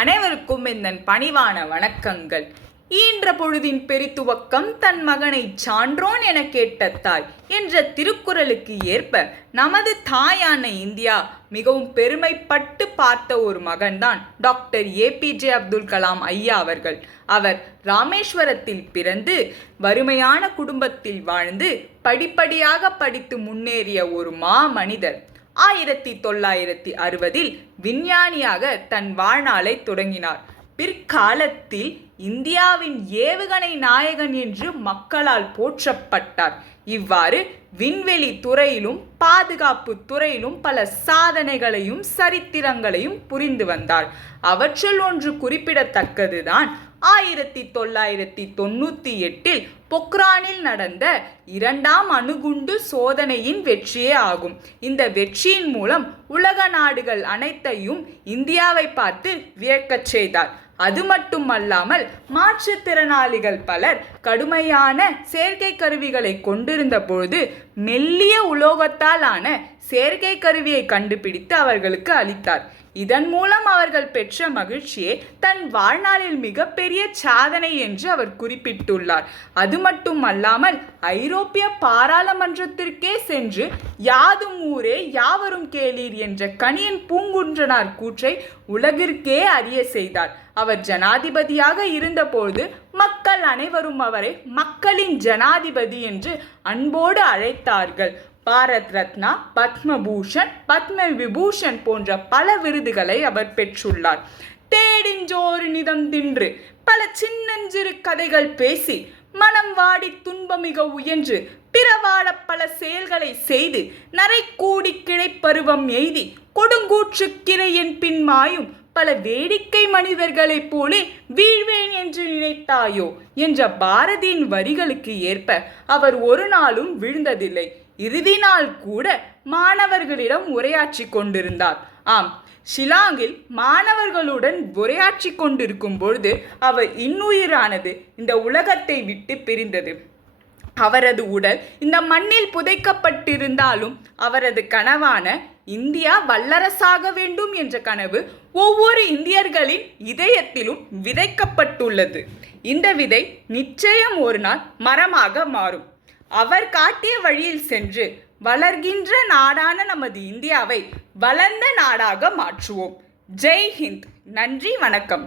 அனைவருக்கும் இந்த பணிவான வணக்கங்கள். ஈன்ற பொழுதின் பெரிதுவக்கம் தன் மகனை சான்றோன் என கேட்ட தாய் என்ற திருக்குறளுக்கு ஏற்ப நமது தாயான இந்தியா மிகவும் பெருமைப்பட்டு பார்த்த ஒரு மகன்தான் டாக்டர் ஏபிஜே அப்துல் கலாம் ஐயா அவர்கள். அவர் ராமேஸ்வரத்தில் பிறந்து வறுமையான குடும்பத்தில் வாழ்ந்து படிப்படியாக படித்து முன்னேறிய ஒரு மாமனிதர். 1960 விஞ்ஞானியாக தன் வாழ்நாளை தொடங்கினார். பிற்காலத்தில் இந்தியாவின் ஏவுகணை நாயகன் என்று மக்களால் போற்றப்பட்டார். இவ்வாறு விண்வெளி துறையிலும் பாதுகாப்பு துறையிலும் பல சாதனைகளையும் சரித்திரங்களையும் புரிந்து வந்தார். அவற்றில் ஒன்று குறிப்பிடத்தக்கதுதான் 1998 பொக்ரானில் நடந்த 2ஆம் அணுகுண்டு சோதனையின் வெற்றியே ஆகும். இந்த வெற்றியின் மூலம் உலக நாடுகள் அனைத்தையும் இந்தியாவை பார்த்து வியக்கச் செய்தார். அது மட்டுமல்லாமல் மாற்றுத்திறனாளிகள் பலர் கடுமையான செயற்கை கருவிகளை கொண்டிருந்த பொழுது மெல்லிய உலோகத்தால் ஆன செயற்கை கருவியை கண்டுபிடித்து அவர்களுக்கு அளித்தார். இதன் மூலம் அவர்கள் பெற்ற மகிழ்ச்சியே தன் வாழ்நாளில் மிகப்பெரிய சாதனை என்று அவர் குறிப்பிட்டுள்ளார். அது மட்டுமல்லாமல் ஐரோப்பிய பாராளுமன்றத்திற்கே சென்று யாதும் ஊரே யாவரும் கேளீர் என்ற கணியன் பூங்குன்றனார் கூற்றை உலகிற்கே அறிய செய்தார். அவர் ஜனாதிபதியாக இருந்தபோது மக்கள் அனைவரும் அவரை மக்களின் ஜனாதிபதி என்று அன்போடு அழைத்தார்கள். பாரத் ரத்னா, பத்மபூஷன், பத்ம விபூஷன் போன்ற பல விருதுகளை அவர் பெற்றுள்ளார். தேடிஞ்சோறு நிதம் தின்று பல சின்னஞ்சிறு கதைகள் பேசி மனம் வாடி துன்பமிக உயன்று பிறவாட பல செயல்களை செய்து நரை கூடி கிளை பருவம் எய்தி கொடுங்கூற்று கிரையின் பின்மாயும் பல வேடிக்கை மனிதர்களைப் போலே வீழ்வேன் என்று நினைத்தாயோ என்ற பாரதியின் வரிகளுக்கு ஏற்ப அவர் ஒரு நாளும் விழுந்ததில்லை. இறுதி நாள் கூட மாணவர்களிடம் உரையாற்றி கொண்டிருந்தார். ஆம், ஷிலாங்கில் மாணவர்களுடன் உரையாற்றி கொண்டிருக்கும் பொழுது அவர் இன்னுயிரானது இந்த உலகத்தை விட்டு பிரிந்தது. அவரது உடல் இந்த மண்ணில் புதைக்கப்பட்டிருந்தாலும் அவரது கனவான இந்தியா வல்லரசாக வேண்டும் என்ற கனவு ஒவ்வொரு இந்தியர்களின் இதயத்திலும் விதைக்கப்பட்டுள்ளது. இந்த விதை நிச்சயம் ஒரு நாள் மரமாக மாறும். அவர் காட்டிய வழியில் சென்று வளர்கின்ற நாடான நமது இந்தியாவை வளர்ந்த நாடாக மாற்றுவோம். ஜெய் ஹிந்த். நன்றி, வணக்கம்.